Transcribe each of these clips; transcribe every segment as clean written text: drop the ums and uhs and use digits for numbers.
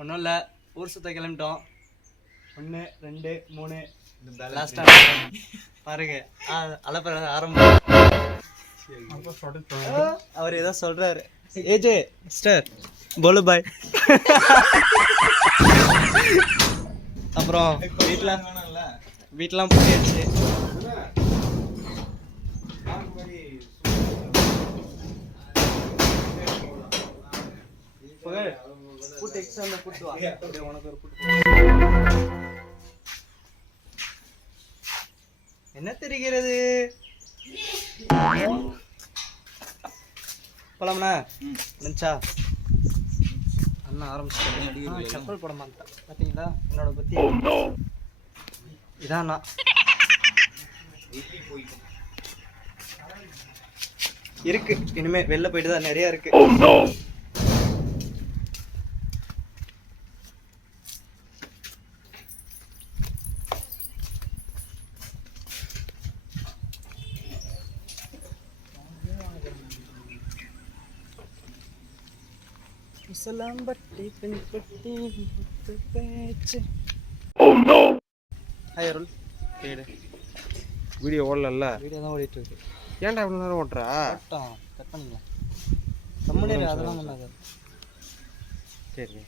ஒன்றும் இல்லை, ஊர் சுத்த கிளம்பிட்டோம். 1 2 3 லாஸ்ட்டாக பாருங்க. அலப்பற ஆரம்பம். அவர் ஏதோ சொல்றாரு. ஏஜே மிஸ்டர் போலு பாய். அப்புறம் வீட்டெலாம் போயாச்சு. கூட்டு எக்ஸ்ட்ரா கூட்டு வா. உனக்கு ஒரு கூட்டு என்ன தெரிகிறது? போலாம்ண்ணா. நினச்சா அண்ணா ஆரம்பிச்சு செப்பல் போட மாட்டேன். பார்த்தீங்களா என்னோட பத்தி? இதாண்ணா இருக்கு. இனிமே வெளில போயிட்டு தான் நிறைய இருக்கு. பட்டி பெண் பட்டி பேச்சு. ஹாய் அருள். கேடு வீடியோ ஓடல. வீடியோ தான் ஓடிட்டு இருக்கு. ஏன்டா இவ்வளோ நேரம் ஓட்டுறா? கட் பண்ணிக்கலாம். கம்முனே அதெல்லாம் பண்ணாத. சரி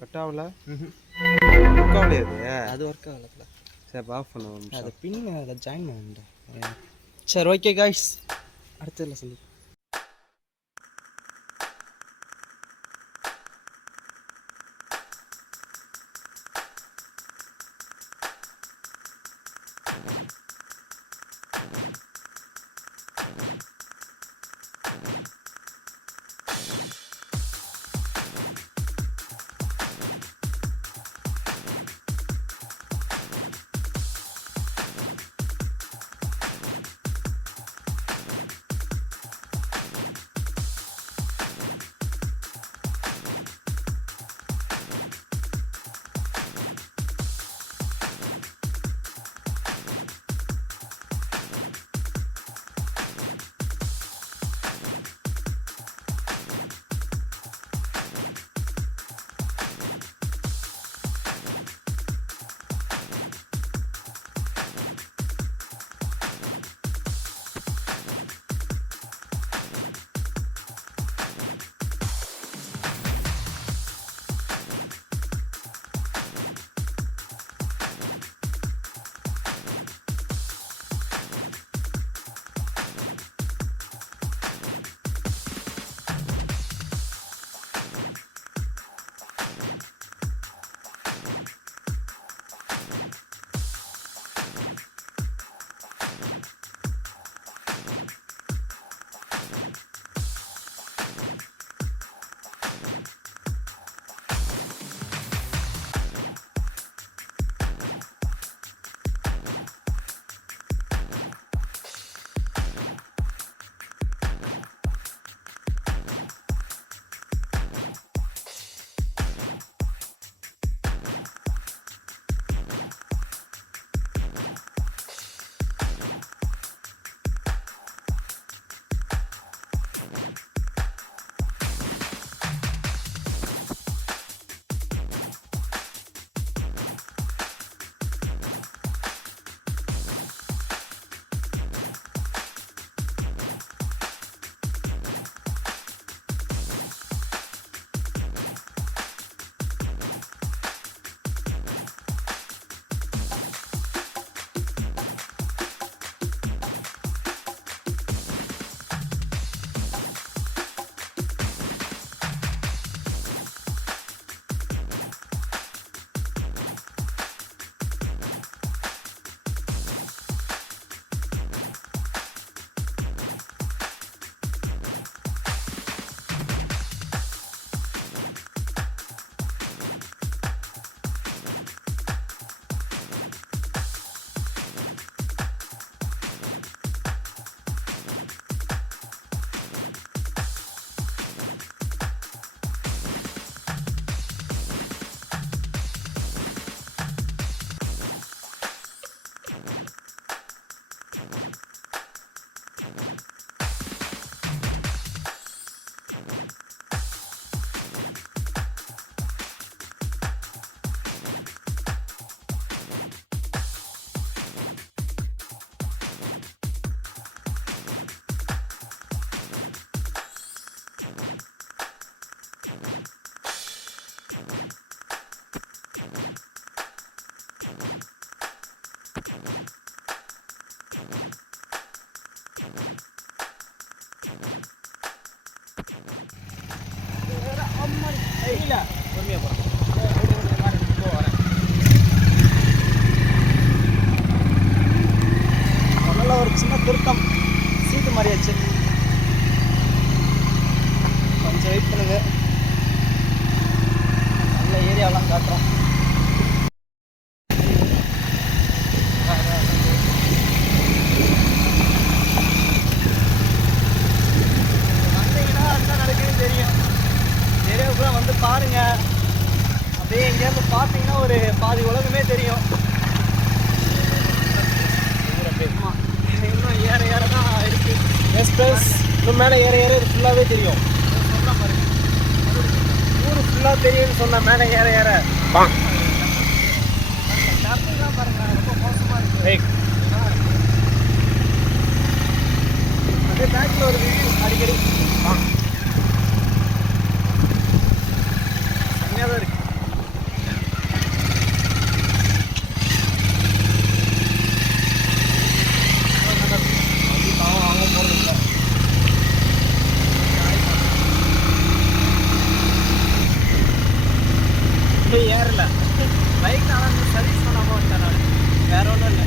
கட் ஆகல. ஒர்க் ஆகலையா? அது ஒர்க் ஆகல. சரி ஆஃப் பண்ணுவோம். அது பின் அதை ஜாயின் பண்ண. சரி ஓகே காய்ஸ், அடுத்ததில் சந்திப்போம். பொறுமையா போறோம். நல்ல ஒரு சின்ன திருத்தம் சீட்டு மாறியாச்சு. கொஞ்சம் வெயிட் பண்ணுங்க, நல்ல ஏரியாவெல்லாம் காட்டுறோம். வந்தீங்கன்னா என்ன நடக்குதுன்னு தெரியும். ஏரியாவுக்குள்ள வந்து பாருங்க. அப்படியே எங்கேயாவது பார்த்தீங்கன்னா ஒரு பாதி உலகமே தெரியும். ஆமாம், இன்னும் ஏற ஏற தான் இருக்கு. எக்ஸ்பிரஸ் இன்னும் மேலே ஏற ஏற இது ஃபுல்லாகவே தெரியும். சொல்லலாம் பாருங்க, ஊர் ஃபுல்லாக தெரியும்னு சொன்ன மேலே ஏற ஏற டர்னிங் தான் பாருங்க, ரொம்ப மோசமாக இருக்கு. அதே பேக்கில் ஒரு வியூ அடிக்கடி செம்மையாக தான் இருக்கு. ஏறல பைக் நான் சர்வீஸ் பண்ணாமல் வந்தேன் நான், வேற ஒன்றும் இல்லை.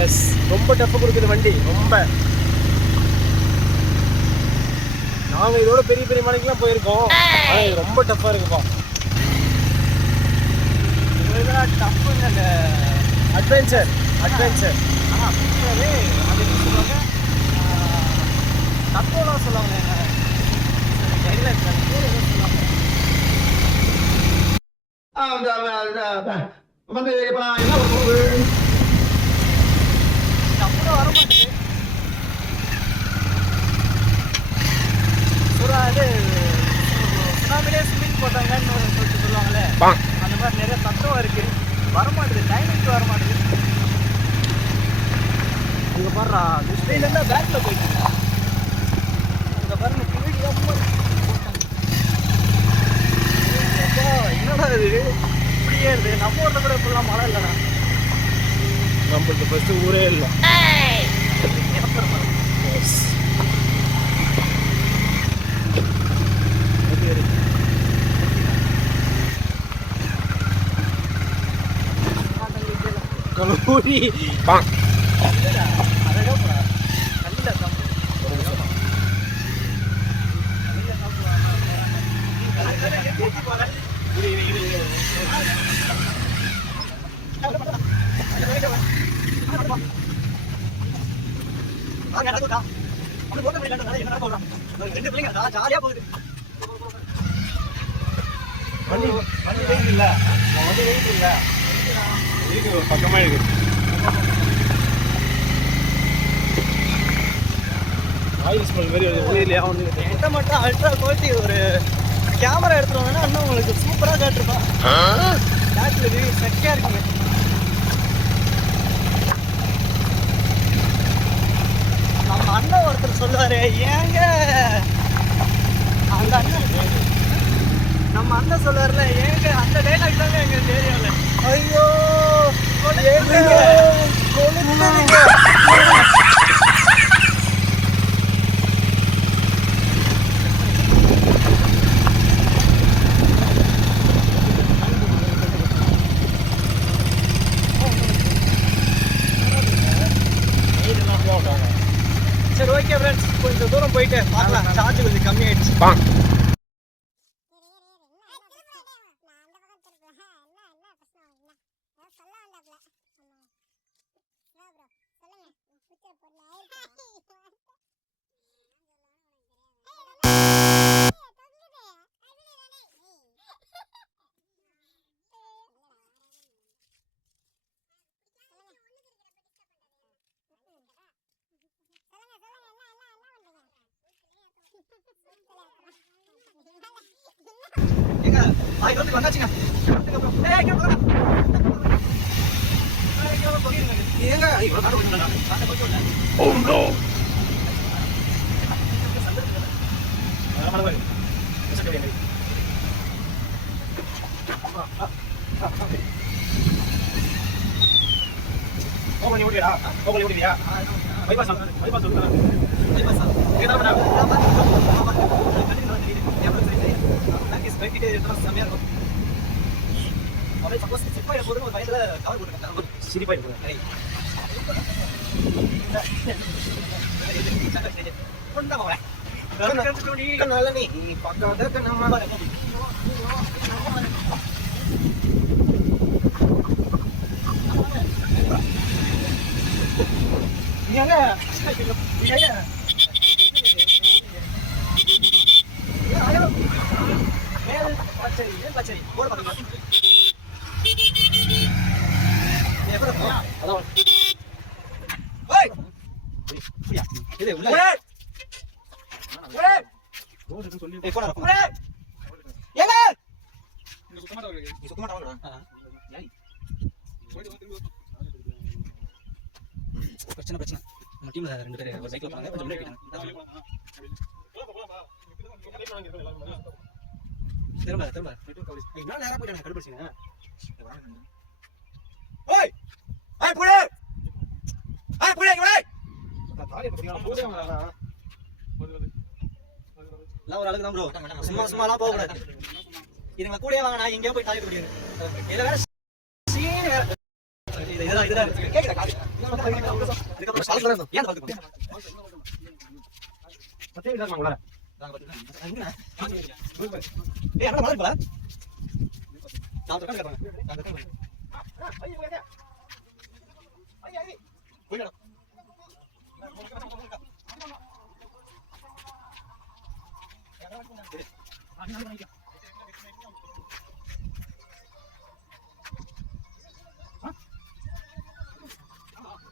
எஸ், ரொம்ப டஃப் கொடுக்குது வண்டி. ரொம்ப நாங்கள் இதோட பெரிய பெரிய மலைக்கெல்லாம் போயிருக்கோம், ஆனால் இது ரொம்ப டஃப்பாக இருக்குப்பா. இதெல்லாம் டஃப்புங்க, அந்த அட்வென்ச்சர் அட்வென்ச்சர். ஆனால் அப்படிங்கிறதே அது என்ன சொல்லுவாங்க, தத்துவலாம் சொல்லுவாங்க. என்ன பேர் எதுவும் சொல்லுவாங்க. வந்து இப்போ நான் என்ன பண்ணுறது? டப்புல வர மாட்டேங்குது. அது சுனாமிலே ஸ்விம்மிங் போட்டாங்கன்னு சொல்லிட்டு சொல்லுவாங்களே, அந்த மாதிரி நிறைய தத்துவம் இருக்கு. வரமாட்டேது, டைமுக்கு வர மாட்டேங்குது. இங்கே பாடுறா, டிஸ்பிளேலேருந்து பேக்கில் போயிட்டு அங்கே பாருங்க, பின்னாடி ரொம்ப என்னடா இது இப்படியே இருக்கு. நம்ம ஊரில் கூட இப்படிலாம் மழை இல்லைண்ணா. நம்மளுக்கு ஃபஸ்ட்டு ஊரே இல்லை. கல்லூரி ஜாலியா போகுது. வண்டி வெயிட் இல்லை, வண்டி வெயிட் இல்லை, இருக்கு ஒரு பக்கமாக இருக்கு. ஆயில் ஸ்மெல் மாதிரி உயிரிலையா வந்து என்கிட்ட மட்டும் அல்ட்ரா குவாலிட்டி ஒரு கேமரா எடுத்துட்டு வந்தேன்னா இன்னும் உங்களுக்கு சூப்பராக காட்டிருப்பான். பேக்கில் ரிவ்யூ செக்கையாக இருக்குங்க. நம்ம அண்ணன் ஒருத்தர் சொல்லுவார், ஏங்க அந்த அண்ணன், நம்ம அண்ணன் சொல்லுவார்ல, ஏங்க அந்த டைலாக் தாங்க எங்கள் தெரியும். ஐயோ சரி, ஓகே ஃப்ரெண்ட்ஸ், கொஞ்சம் தூரம் போயிட்டு பார்க்கலாம். சார்ஜ் கொஞ்சம் கம்மியாயிடுச்சு. ஏங்க ஆயிரத்துக்கு வந்தாச்சுங்க. ஏங்க இவ்வளோ காட்டு போயிட்டு ஓபனி ஓடியா ஓபனி ஓடியா பைபாஸ் பைபாஸ் சொல்லுங்க பைபாஸ் என்ன பண்ணா பிரச்சனை பிரச்சனை நம்ம டீம்ல 2 பேர் ஒரு சைக்கிள் போறாங்க கொஞ்சம் முன்னாடி திரும்ப திரும்ப என்ன நேரா போயிட்டாங்க கடுப்பிடிச்சீங்க ஓய் ஏய் புடி ஏய் புடி இங்க டேய் தாலியை பத்தியா போதே வரா எல்லாம் ஒரு அழகு தான் ப்ரோ சும்மா சும்மாலாம் போக கூடாது இதுங்க கூடயே வாங்க நான் எங்கேயோ போய் தாலி கட்டிடுறேன் இதுல வேற சீன் வேற இதுதான் கேக்குதா காது இதுக்கப்புறம் சால்ட் வேற ஏன் வந்து பத்தே விடாம வாங்கடா ஏய் அண்ணா மாதிரி போல நான் தரேன் கேட்றேன் நான் தரேன் ஐயா போய்டா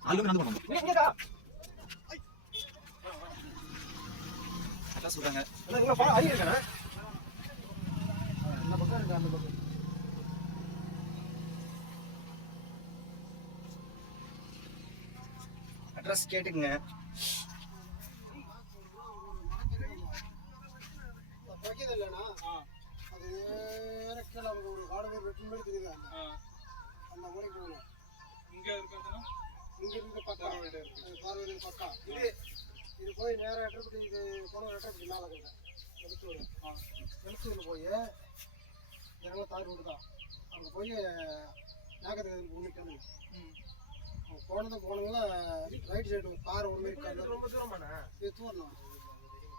அலுமி நடந்து போறோம் எங்கடா அதான் சொல்றாங்க இங்க பா ஐயா இருக்கடா அந்த பக்கம் இருக்கு அந்த பக்கம் அட்ரஸ் கேட்டுங்க இல்லைண்ணா அது நேரத்தில் அவங்க ஒரு ஹார்ட்வேர் வெட்டி மாதிரி தெரியுது அந்த ஊருக்கு போகணும் இங்கே இருந்து பக்கம் பார்வையில் பக்கம் இது போய் நேராக எட்டப்பட்டி இது போன எட்டப்பட்டி மேலே எழுத்தூரில் போய் இரநூறு தார் ரோடு தான் அங்கே போய் நாகத்துக்கு ஒன்று கிளம்பு போனவங்கள ரைட் சைடு கார் ஒன்று ரொம்ப தூரமாண்ணா இது தூரணும்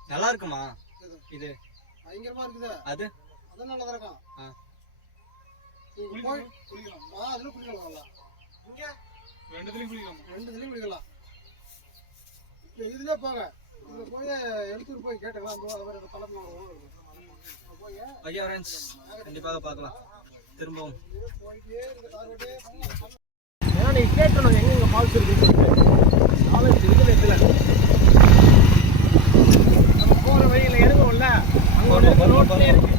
நல்லா இருக்குமா இது பயங்கரமா இருக்குது அது அதான் நல்லா தான் இருக்கும் போய் குளிக்கலாம் அதுல குளிக்கலாம் நல்லா இங்க ரெண்டுத்துலயும் குளிக்கலாம் இதுல போங்க இதுல போய் எழுத்தூர் போய் கேட்டலாம் அந்த பழக்கம் போய் ஐயா ஃப்ரெண்ட்ஸ் கண்டிப்பாக பார்க்கலாம் திரும்பவும் போயிட்டே இந்த தாரோட்டே ஏன்னா நீ கேட்கணும் எங்க ஃபால்ஸ் இருக்கு நாலஞ்சு இதுல இருக்குல்ல நம்ம போற வழியில இறங்குவோம்ல அங்க ஒரு ரோட்ல இருக்கு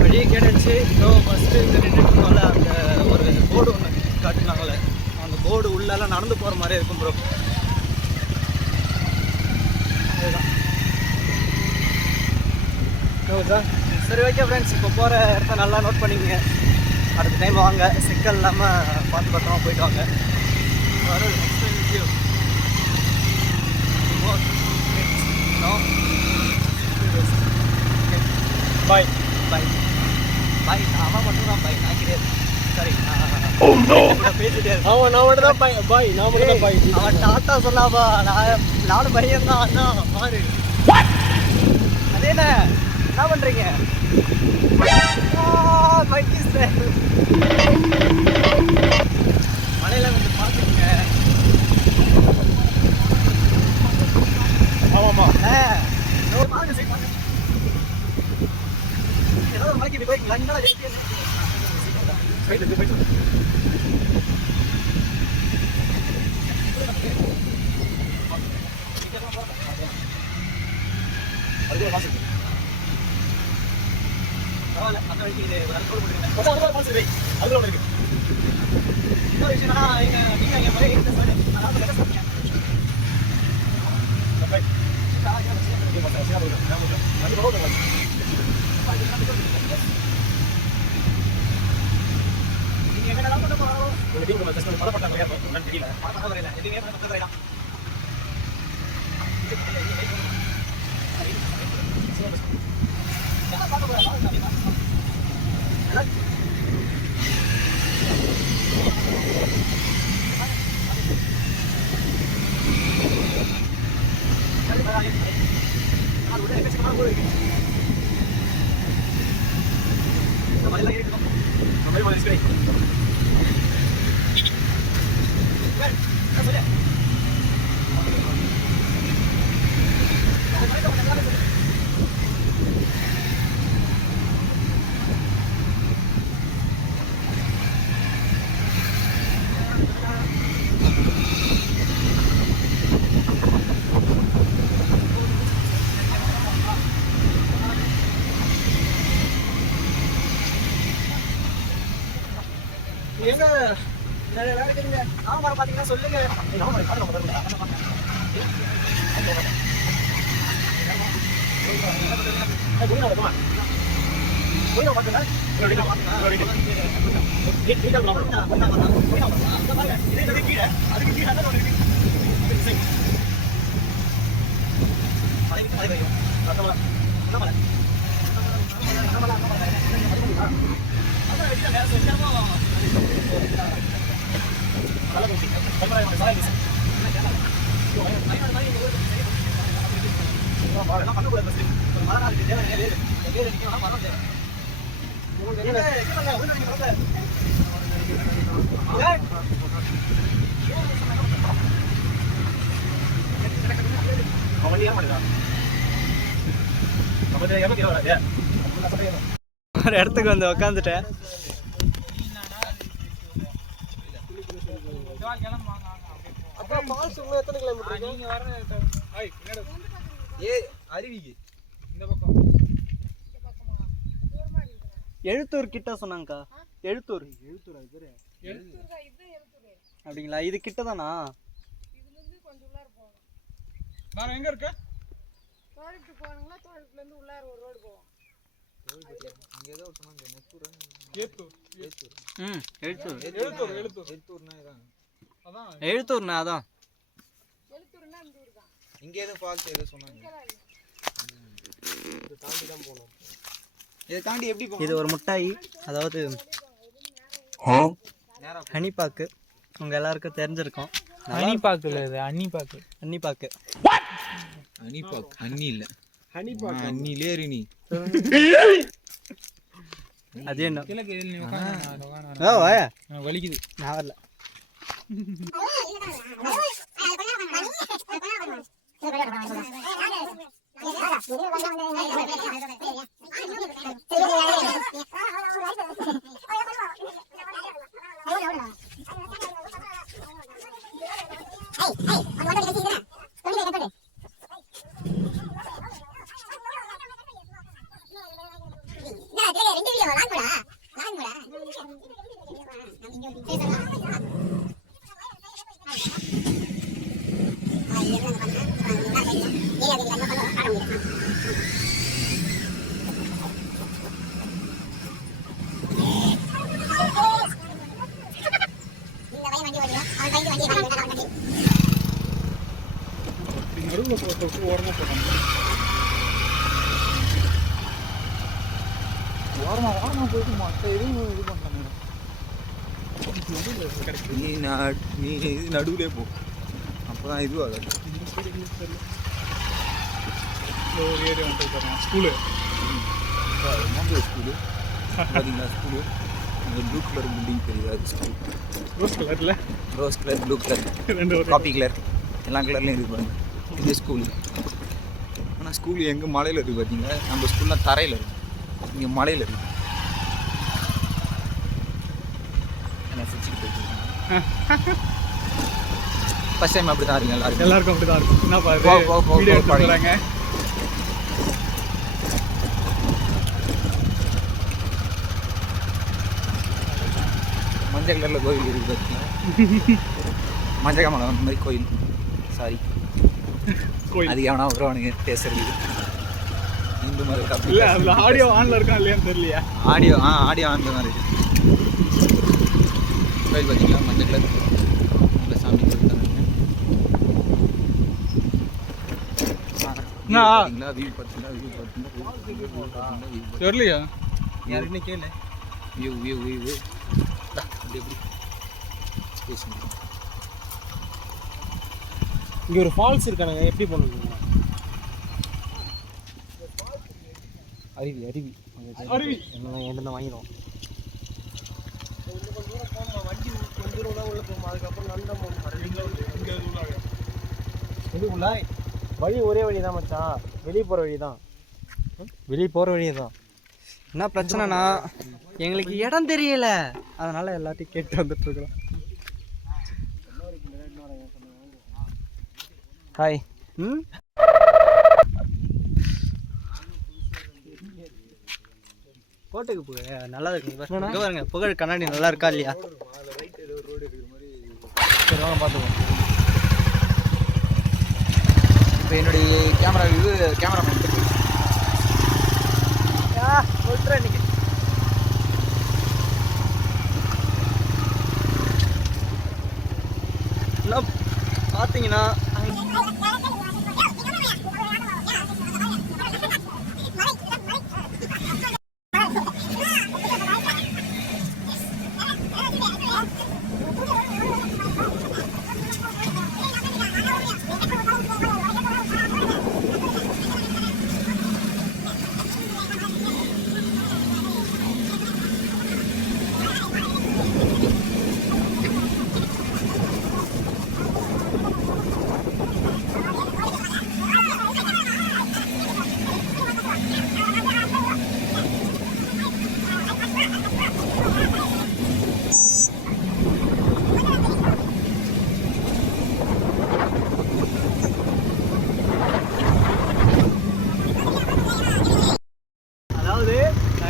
வழியே கேட்டுச்சு ஸோ ஃபஸ்ட்டு இந்த நின்றுட்டுனால அந்த ஒரு போர்டு ஒன்று காட்டுனாங்களே அந்த போர்டு உள்ளெல்லாம் நடந்து போகிற மாதிரி இருக்கும் ப்ரோ அதுதான் சரி ஓகே ஃப்ரெண்ட்ஸ் இப்போ போகிற இடத்த நல்லா நோட் பண்ணிக்கங்க அடுத்த டைம் வாங்க சிக்கல் இல்லாமல் பார்த்து பத்திரமா போயிட்டு வாங்க பாய் பாய் பாய் அவன் மட்டும் தான் பாய் நான் கிடையாது சரி பேசிட்டே அவன் நான் மட்டும் தான் பாய் நான் மட்டும் தான் பாய் அவன் டாட்டா சொல்லாப்பா நானும் பையன் தான் அண்ணா பாரு அதே என்ன பண்றீங்க மலையில வந்து பார்த்துருங்க ஆமாம்மா ஏதாவது மலைக்கு போய் லண்டா போயிட்டு போயிட்டு அதுக்கு மாசம் பரவாயில்ல அந்த வழிக்கு இது கோடு போட்டுருங்க மாசம் வை அதுல ஒன்று இருக்கு இன்னொரு விஷயம் என்னன்னா நீங்கள் என் முறை இந்த சைடு நான் எங்க நிறைய வேலை இருக்குங்க. ஆமாம் பார்த்தீங்கன்னா சொல்லுங்க. ஒரு இடத்துக்கு வந்து உக்காந்துட்டேன். எழுத்தூர் கிட்ட சொன்னாங்கக்கா. எழுத்தூர் அப்படிங்களா? இது கிட்ட தானா? எங்க இருக்க தோட்டத்துக்கு போனீங்கன்னா தோட்டத்துல இருந்து உள்ளார ஒரு ரோடு போவோம். அங்க ஏதோ சொன்னாங்க எழுத்தூர்னா அதான். எழுத்தூர்னா இந்த ஊர் தான். இங்க ஏதோ ஃபால்ஸ் ஏதோ சொன்னாங்க. இது தாண்டி தான் போணும். இத தாண்டி எப்படி போணும்? இது ஒரு முட்டாய், அதாவது ஹனிபாக்கு. உங்க எல்லாருக்கும் தெரிஞ்சிருக்கும். ஹனிபாக்கு இல்ல, இது அன்னிபாக்கு. அன்னிபாக்கு ஹனிபாக் ஹனி இல்ல. ஹனிபாக் ஹனிலே நீ. அது என்ன? கிழக்கு இதில் நீ உட்காந்து வலிக்குது. நான் வரல. நீ நடுவுலே போ, அப்பதான் இது ஆகாது. ஸ்கூலு ஸ்கூலு பார்த்தீங்களா? ஸ்கூலு ப்ளூ கலர் பில்டிங் தெரியுது. School rose colour blue colour coffee colour எல்லா கலர்லையும் இருக்குது பாருங்க. இது ஸ்கூலு. ஆனால் ஸ்கூல் எங்கே மலையில் இருக்குது பார்த்தீங்களா? நம்ம ஸ்கூல்லாம் தரையில் இருக்குது, இங்கே மலையில் இருக்குது. ஃபர்ஸ்ட் டைம் அப்படி தான் இருக்குங்க எல்லாருக்கும் அப்படி தான் இருக்கும். என்ன பாருங்க மஞ்சள் கலரில் கோயில் இருக்குது பார்த்தீங்களா? மஞ்சள் காமலை அந்த மாதிரி கோயில். சாரி அதுக்கு எவனா வருவானுங்க பேசுறது. இந்து மத காப்பி இல்லை அதில் ஆடியோ ஆனில் இருக்கா இல்லையான்னு தெரியலையா. ஆடியோ ஆடியோ ஆன்ல தான் இருக்குது. கோயில் பார்த்தீங்களா மஞ்சள் கலர் நல்ல சாமி பார்த்தீங்களா வியூ பார்த்தீங்களா தெரியலையா யாருக்குன்னு கேளு. வியூ வியூ வியூ வியூ அப்படி எப்படி ஸ்டேஷன் இங்கே ஒரு ஃபால்ஸ் இருக்கானுங்க, எப்படி பண்ணுவீங்க? அருவி அருவி அருவி என்ன வாங்கிடும். கொஞ்சம் தூரம் போகணும், வண்டி கொஞ்சம் தூரம் தான் உள்ள போகும், அதுக்கப்புறம் நல்லா போகணும். எதுக்குள்ள வழி ஒரே வழி தான் மச்சான், வெளியே போகிற வழி தான். வெளியே போகிற வழி தான். என்ன பிரச்சனைனா எங்களுக்கு இடம் தெரியல, அதனால எல்லாத்தையும் கேட்டு வந்துட்டு இருக்கிறோம். ஹாய். கோட்டைக்கு போக நல்லா இருக்கு. இங்கே பாருங்க புகழ் கண்ணாடி நல்லா இருக்கா இல்லையா? சரி வாங்க பார்த்துக்கோ. இப்போ என்னுடைய கேமரா வியூ கேமராமேன் சொல்கிறேன் இன்னைக்கு. என்ன பார்த்தீங்கன்னா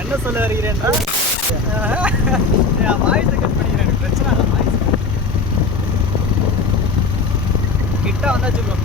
என்ன சொல்ல வருகிறேன்னா வாய்ஸை கட் பண்ணிக்கிறேன், எனக்கு பிரச்சனை இல்லை. வாய்ஸ் கிட்ட வந்தாச்சு ப்ரோ.